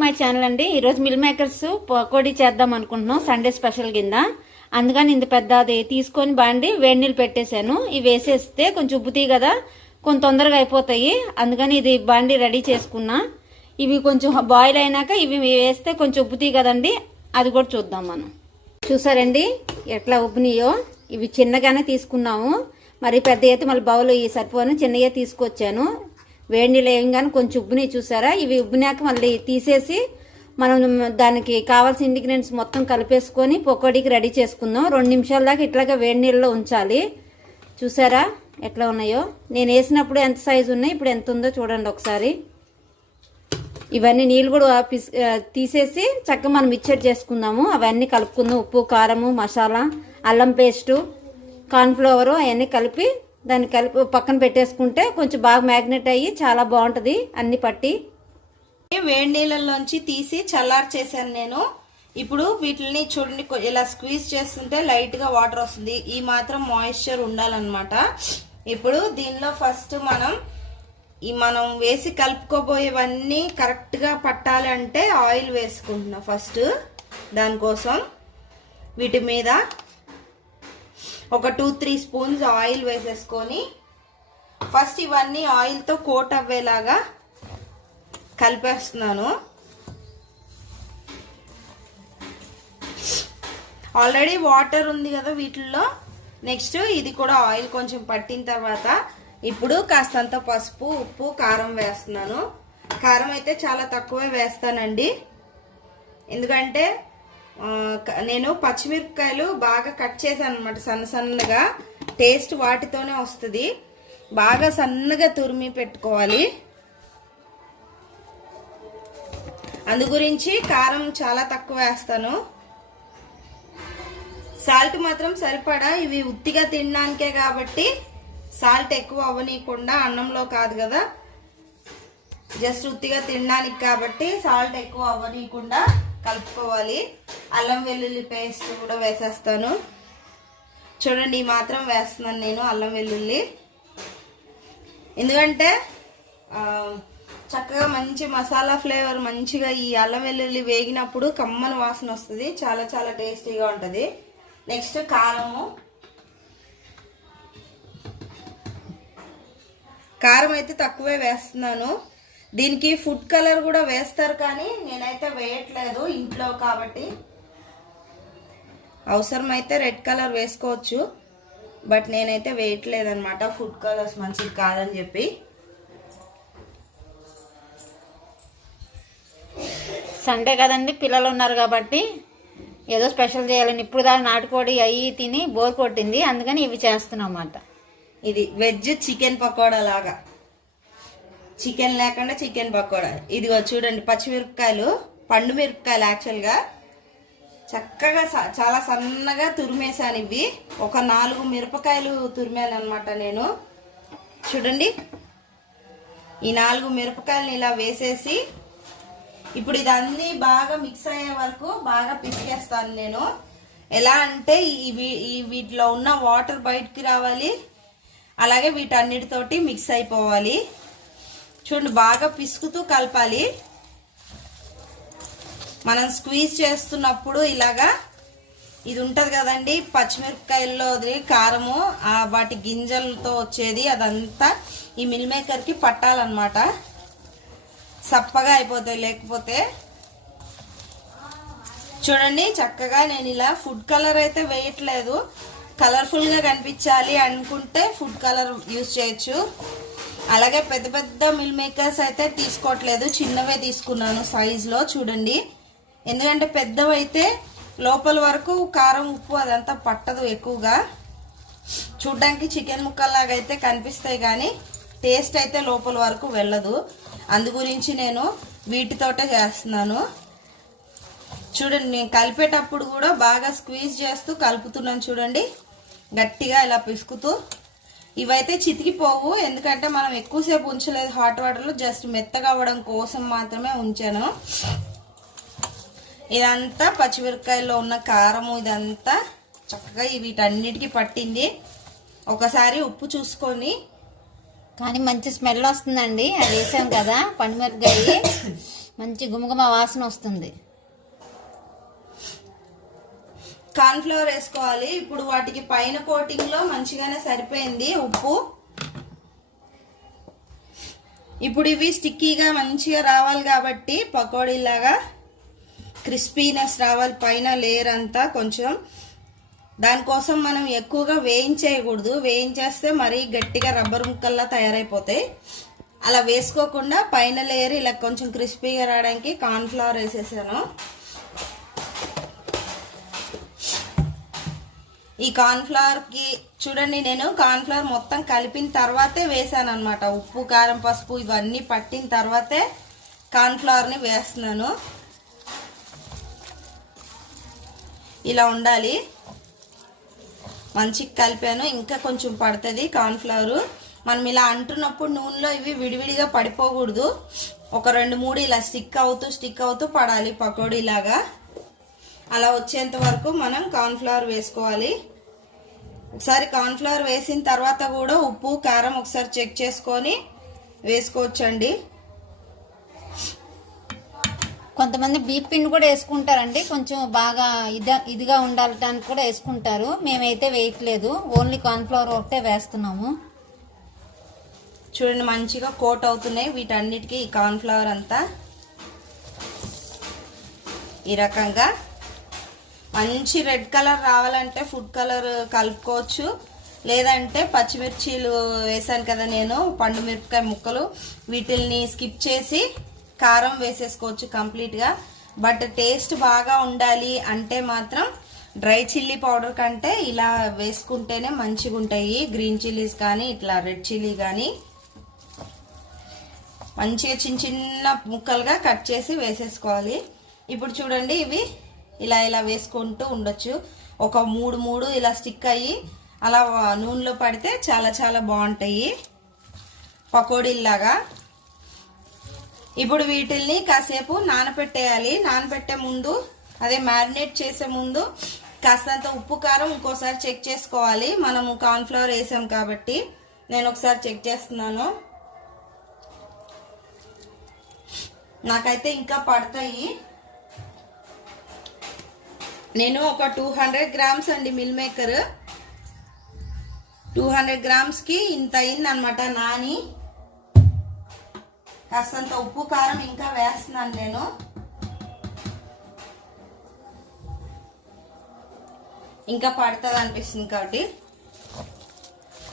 My channel అండి. ఈరోజు mill makers pakodi చేద్దాం అనుకుంటున్నాం సండే స్పెషల్ కింద. అందుకని ఇంత పెద్దది తీసుకొని బాండి వేడి నీళ్ళు పెట్టేశాను. ఇవి వేసేస్తే కొంచెం ఉబ్బుతాయి కదా, కొంచెం తొందరగా అయిపోతాయి. అందుకని ఇది బాండి రెడీ చేసుకున్నా. ఇవి కొంచెం బాయిల్ అయినాక ఇవి వేస్తే కొంచెం ఉబ్బుతాయి కదండి, అది కూడా చూద్దాం మనం. చూసారండి ఎట్లా ఉబ్బునియో. ఇవి చిన్నగానే తీసుకున్నాము, మరి పెద్ద అయితే మళ్ళీ బౌల్ సరిపోను, చిన్నగా తీసుకొచ్చాను. వేడి నీళ్ళు వేయంగానే కొంచెం ఉబ్బుని చూసారా. ఇవి ఉబ్బినాక మళ్ళీ తీసేసి మనం దానికి కావాల్సిన ఇంగ్రీడియంట్స్ మొత్తం కలిపేసుకొని పకోడీకి రెడీ చేసుకుందాం. 2 నిమిషాల దాకా ఇట్లాగా వేడి నీళ్ళలో ఉంచాలి. చూసారా ఎట్లా ఉన్నాయో. నేను వేసినప్పుడు ఎంత సైజు ఉన్నాయి, ఇప్పుడు ఎంత ఉందో చూడండి ఒకసారి. ఇవన్నీ నీళ్ళు కూడా తీసేసి చక్కగా మనం మిక్చర్ చేసుకుందాము. అవన్నీ కలుపుకుందాం. ఉప్పు, కారము, మసాలా, అల్లం పేస్టు, కార్న్ఫ్లవరు అవన్నీ కలిపి దాన్ని పక్కన పెట్టేసుకుంటే కొంచెం బాగా మ్యాగ్నెట్ అయ్యి చాలా బాగుంటుంది అన్ని పట్టి. వేడి నీళ్ళలోంచి తీసి చల్లారి చేశాను నేను. ఇప్పుడు వీటిని చూడండి, ఇలా స్క్వీజ్ చేస్తుంటే లైట్ గా వాటర్ వస్తుంది. ఈ మాత్రం మాయిశ్చర్ ఉండాలన్నమాట. ఇప్పుడు దీనిలో ఫస్ట్ మనం వేసి కలుపుకోబోయేవన్నీ కరెక్ట్ గా పట్టాలంటే ఆయిల్ వేసుకుంటున్నా ఫస్ట్. దానికోసం వీటి మీద ఒక 2-3 స్పూన్స్ ఆయిల్ వేసేసుకొని ఫస్ట్ ఇవన్నీ ఆయిల్తో కోట్ అవ్వేలాగా కలిపేస్తున్నాను. ఆల్రెడీ వాటర్ ఉంది కదా వీటిల్లో. నెక్స్ట్ ఇది కూడా ఆయిల్ కొంచెం పట్టిన తర్వాత ఇప్పుడు కాస్తంత పసుపు, ఉప్పు, కారం వేస్తున్నాను. కారం అయితే చాలా తక్కువే వేస్తానండి, ఎందుకంటే నేను పచ్చిమిరపకాయలు బాగా కట్ చేశాను అనమాట సన్న సన్నగా. టేస్ట్ వాటితోనే వస్తుంది. బాగా సన్నగా తురిమి పెట్టుకోవాలి. అందు గురించి కారం చాలా తక్కువ వేస్తాను. సాల్ట్ మాత్రం సరిపడా. ఇవి ఉత్తిగా తినడానికే కాబట్టి సాల్ట్ ఎక్కువ అవ్వనీయకుండా, అన్నంలో కాదు కదా, జస్ట్ ఉత్తిగా తినడానికి కాబట్టి సాల్ట్ ఎక్కువ అవ్వనీయకుండా కలుపుకోవాలి. అల్లం వెల్లుల్లి పేస్ట్ కూడా వేసేస్తాను. చూడండి ఈ మాత్రం వేస్తున్నాను నేను అల్లం వెల్లుల్లి. ఎందుకంటే చక్కగా మంచి మసాలా ఫ్లేవర్ మంచిగా ఈ అల్లం వెల్లుల్లి వేగినప్పుడు కమ్మని వాసన వస్తుంది. చాలా చాలా టేస్టీగా ఉంటుంది. నెక్స్ట్ కారం అయితే తక్కువే వేస్తున్నాను. దీనికి ఫుడ్ కలర్ కూడా వేస్తారు, కానీ నేనైతే వేయట్లేదు ఇంట్లో కాబట్టి. అవసరమైతే రెడ్ కలర్ వేసుకోవచ్చు, బట్ నేనైతే వేయట్లేదు అనమాట. ఫుడ్ కలర్స్ మంచిది కాదని చెప్పి. సండే కదండి, పిల్లలు ఉన్నారు కాబట్టి ఏదో స్పెషల్ చేయాలని. ఇప్పుడు దాకా నాటుకోడి అయ్యి తిని బోర్ కొట్టింది, అందుకని ఇవి చేస్తున్నాం అన్నమాట. ఇది వెజ్ చికెన్ పకోడా లాగా, చికెన్ లేకుండా చికెన్ పకోడా. ఇదిగో చూడండి, పచ్చిమిరపకాయలు, పండు మిరపకాయలు యాక్చువల్గా చక్కగా చాలా సన్నగా తురిమేశాను. ఇవి ఒక 4 మిరపకాయలు తురిమాను అనమాట నేను. చూడండి, ఈ 4 మిరపకాయలని ఇలా వేసేసి ఇప్పుడు ఇదన్నీ బాగా మిక్స్ అయ్యే వరకు బాగా పిసికేస్తాను నేను. ఎలా అంటే వీటిలో ఉన్న వాటర్ బయటికి రావాలి, అలాగే వీటన్నిటితోటి మిక్స్ అయిపోవాలి. చూడండి, బాగా పిసుకుతూ కలపాలి. మనం స్క్వీజ్ చేస్తున్నప్పుడు ఇలాగా ఇది ఉంటుంది కదండి, పచ్చిమిరపకాయల్లో కారము, వాటి గింజలతో వచ్చేది అదంతా ఈ మిల్ మేకర్కి పట్టాలన్నమాట. సప్పగా అయిపోతాయి లేకపోతే. చూడండి చక్కగా నేను ఇలా ఫుడ్ కలర్ అయితే వేయట్లేదు. కలర్ఫుల్గా కనిపించాలి అనుకుంటే ఫుడ్ కలర్ యూజ్ చేయొచ్చు. అలాగే పెద్ద పెద్ద మిల్ మేకర్స్ అయితే తీసుకోవట్లేదు, చిన్నవే తీసుకున్నాను సైజులో. చూడండి, ఎందుకంటే పెద్దవైతే లోపల వరకు కారం, ఉప్పు అదంతా పట్టదు ఎక్కువగా. చూడ్డానికి చికెన్ ముక్కల్లాగా అయితే కనిపిస్తాయి, కానీ టేస్ట్ అయితే లోపల వరకు వెళ్ళదు. అందు గురించి నేను వీటితోటే చేస్తున్నాను. చూడండి, నేను కలిపేటప్పుడు కూడా బాగా స్క్వీజ్ చేస్తూ కలుపుతున్నాను. చూడండి, గట్టిగా ఇలా పిసుకుతూ. ఇవైతే చితికిపోవు, ఎందుకంటే మనం ఎక్కువసేపు ఉంచలేదు హాట్ వాటర్లో, జస్ట్ మెత్తగా అవ్వడం కోసం మాత్రమే ఉంచాను. ఇదంతా పచ్చిమిరపకాయల్లో ఉన్న కారము ఇదంతా చక్కగా వీటన్నిటికీ పట్టింది. ఒకసారి ఉప్పు చూసుకొని కానీ మంచి స్మెల్ వస్తుందండి. అది వేసాం కదా పండుమిరపకాయ, మంచి గుమగుమ వాసన వస్తుంది. కార్న్ఫ్లవర్ వేసుకోవాలి. ఇప్పుడు వాటికి పైన కోటింగ్ లో మంచిగానే సరిపోయింది ఉప్పు. ఇప్పుడు ఇవి స్టిక్కీగా మంచిగా రావాలి కాబట్టి పకోడీలాగా క్రిస్పీనెస్ రావాలి పైన లేయర్ అంతా కొంచెం. దానికోసం మనం ఎక్కువగా వేయించేయకూడదు. వేయించేస్తే మరీ గట్టిగా రబ్బర్ ముక్కల్లా తయారైపోతాయి. అలా వేసుకోకుండా పైన లేయర్ ఇలా కొంచెం క్రిస్పీగా రావడానికి కార్న్ఫ్లవర్ వేసేసాను. ఈ కార్న్ఫ్లవర్కి చూడండి, నేను కార్న్ఫ్లవర్ మొత్తం కలిపిన తర్వాతే వేసాను అనమాట. ఉప్పు కారం పసుపు ఇవన్నీ పట్టిన తర్వాతే కార్న్ఫ్లవర్ని వేస్తున్నాను. ఇలా ఉండాలి. మంచిగా కలిపాను. ఇంకా కొంచెం పడుతుంది కార్న్ఫ్లవర్. మనం ఇలా అంటున్నప్పుడు నూనెలో ఇవి విడివిడిగా పడిపోకూడదు. ఒక 2-3 ఇలా స్టిక్ అవుతూ పడాలి పకోడీలాగా. అలా వచ్చేంత వరకు మనం కార్న్ఫ్లవర్ వేసుకోవాలి. ఒకసారి కార్న్ఫ్లవర్ వేసిన తర్వాత కూడా ఉప్పు కారం ఒకసారి చెక్ చేసుకొని వేసుకోవచ్చండి. కొంతమంది బీప్ పిండి కూడా వేసుకుంటారండి. కొంచెం బాగా ఇదిగా ఉండటానికి కూడా వేసుకుంటారు. మేమైతే వేయట్లేదు, ఓన్లీ కార్న్ఫ్లవర్ ఒకటే వేస్తున్నాము. చూడండి మంచిగా కోట్ అవుతున్నాయి వీటన్నిటికీ ఈ కార్న్ఫ్లవర్ అంతా. ఈ రకంగా మంచి రెడ్ కలర్ రావాలంటే ఫుడ్ కలర్ కలుపుకోవచ్చు. లేదంటే పచ్చిమిర్చీలు వేసాను కదా నేను, పండు మిరపకాయ ముక్కలు, వీటిల్ని స్కిప్ చేసి కారం వేసేసుకోవచ్చు కంప్లీట్గా. బట్ టేస్ట్ బాగా ఉండాలి అంటే మాత్రం డ్రై చిల్లీ పౌడర్ కంటే ఇలా వేసుకుంటేనే మంచిగా ఉంటాయి. గ్రీన్ చిల్లీస్ కానీ ఇట్లా రెడ్ చిల్లీ కానీ మంచిగా చిన్న చిన్న ముక్కలుగా కట్ చేసి వేసేసుకోవాలి. ఇప్పుడు చూడండి ఇవి ఇలా ఇలా వేసుకుంటూ ఉండొచ్చు. ఒక 3 ఇలా స్టిక్ అయ్యి అలా నూనెలో పడితే చాలా చాలా బాగుంటాయి పకోడీల్లాగా. ఇప్పుడు వీటిల్ని కాసేపు నానబెట్టేయాలి. నానబెట్టే ముందు, అదే మ్యారినేట్ చేసే ముందు కాస్తంత ఉప్పు కారం ఇంకోసారి చెక్ చేసుకోవాలి. మనము కార్న్ఫ్లవర్ వేసాం కాబట్టి నేను ఒకసారి చెక్ చేస్తున్నాను. నాకైతే ఇంకా పడతాయి. నేను ఒక 200 గ్రామ్స్ అండి మిల్ మేకర్, 200 గ్రామ్స్కి ఇంత అయింది అనమాట నాని. కాస్తంత ఉప్పు కారం ఇంకా వేస్తున్నాను నేను. ఇంకా పడుతుంది అనిపిస్తుంది కాబట్టి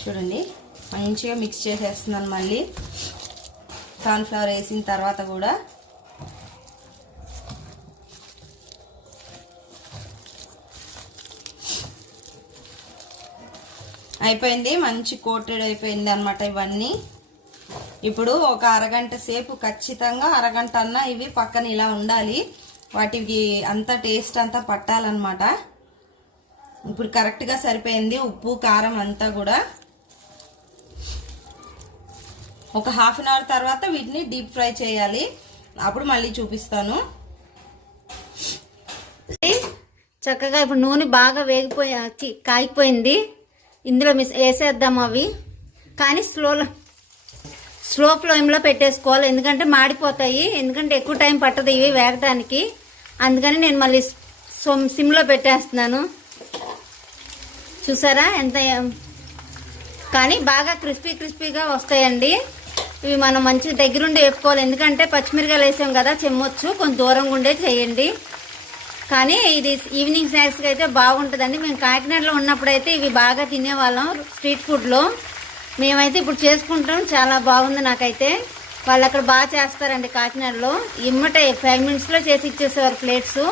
చూడండి మంచిగా మిక్స్ చేసేస్తున్నాను. మళ్ళీ కార్న్ఫ్లవర్ వేసిన తర్వాత కూడా అయిపోయింది. మంచి కోటెడ్ అయిపోయింది అనమాట ఇవన్నీ. ఇప్పుడు ఒక అరగంట సేపు, ఖచ్చితంగా అరగంట అన్నా ఇవి పక్కన ఇలా ఉండాలి. వాటికి అంతా టేస్ట్ అంతా పట్టాలన్నమాట. ఇప్పుడు కరెక్ట్గా సరిపోయింది ఉప్పు కారం అంతా కూడా. ఒక హాఫ్ అన్ అవర్ తర్వాత వీటిని డీప్ ఫ్రై చేయాలి. అప్పుడు మళ్ళీ చూపిస్తాను. చక్కగా ఇప్పుడు నూనె బాగా కాగిపోయింది. ఇందులో వేసేద్దాము అవి. కానీ స్లో ఫ్లేమ్లో పెట్టేసుకోవాలి, ఎందుకంటే మాడిపోతాయి. ఎందుకంటే ఎక్కువ టైం పట్టదు ఇవి వేగడానికి. అందుకని నేను మళ్ళీ సిమ్లో పెట్టేస్తున్నాను. చూసారా ఎంత, కానీ బాగా క్రిస్పీగా వస్తాయండి ఇవి. మనం మంచిగా దగ్గరుండి వేపుకోవాలి, ఎందుకంటే పచ్చిమిరకాయలు వేసాం కదా, చెమ్మొచ్చు. కొంచెం దూరంగా ఉండే చేయండి. కానీ ఇది ఈవినింగ్ స్నాక్స్కి అయితే బాగుంటుందండి. మేము కాకినాడలో ఉన్నప్పుడైతే ఇవి బాగా తినేవాళ్ళం స్ట్రీట్ ఫుడ్లో. మేమైతే ఇప్పుడు చేసుకుంటాం, చాలా బాగుంది నాకైతే. వాళ్ళు అక్కడ బాగా చేస్తారండి కాకినాడలో. ఇమ్మటే 5 మినిట్స్లో చేసి ఇచ్చేసేవారు ప్లేట్స్.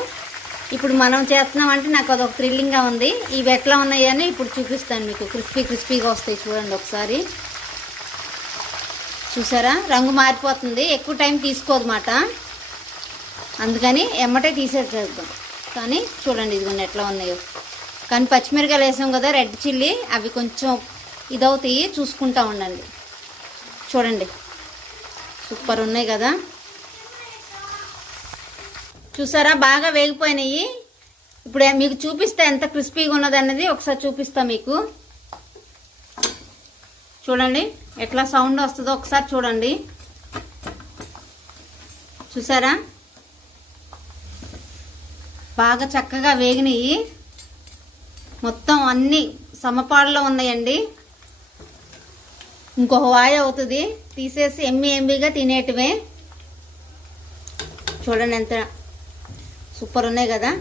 ఇప్పుడు మనం చేస్తున్నాం అంటే నాకు అదొక థ్రిల్లింగ్గా ఉంది. ఇవి ఎట్లా ఉన్నాయని ఇప్పుడు చూపిస్తాను మీకు. క్రిస్పీగా వస్తాయి చూడండి ఒకసారి. చూసారా రంగు మారిపోతుంది, ఎక్కువ టైం తీసుకోదన్నమాట. అందుకని ఎమ్మటే తీసేసేద్దాం. కానీ చూడండి ఇదిగోండి ఎట్లా ఉన్నాయో. కానీ పచ్చిమిరకాయలు వేసాం కదా, రెడ్ చిల్లీ, అవి కొంచెం ఇదవుతాయి, చూసుకుంటా ఉండండి. చూడండి సూపర్ ఉన్నాయి కదా. చూసారా బాగా వేగిపోయినాయి. ఇప్పుడు మీకు చూపిస్తా ఎంత క్రిస్పీగా ఉన్నది అన్నది. ఒకసారి చూపిస్తా మీకు. చూడండి ఎట్లా సౌండ్ వస్తుందో ఒకసారి చూడండి. చూసారా బాగా చక్కగా వేగినాయి, మొత్తం అన్ని సమపాడులో ఉన్నాయండి. ఇంకొక వాయి అవుతుంది, తీసేసి ఎమ్మిగా తినేటివే. చూడండి ఎంత సూపర్ ఉన్నాయి కదా.